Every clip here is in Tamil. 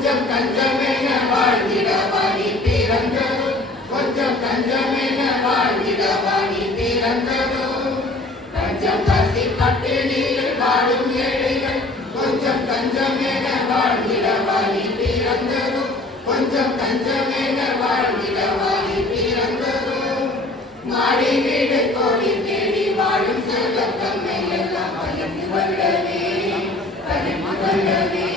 கொஞ்சம் கஞ்சமென வாழ்ந்திடவாணி பிறந்தது கொஞ்சம் கஞ்சமென வாழ்ந்திடவாணி பிறந்தது கஞ்சம் பசி பட்டினியில் வாழும் ஏழைகள் கொஞ்சம் கஞ்சமென வாழ்ந்திடவாணி பிறந்தது கொஞ்சம் கஞ்சமென வாழ்ந்திடவாணி பிறந்தது மாடி வீடு கோடி தேடி வாழும் செல்வத்தம்மை எல்லாம் பயந்து வல்லவே பயந்து வல்லவே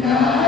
God.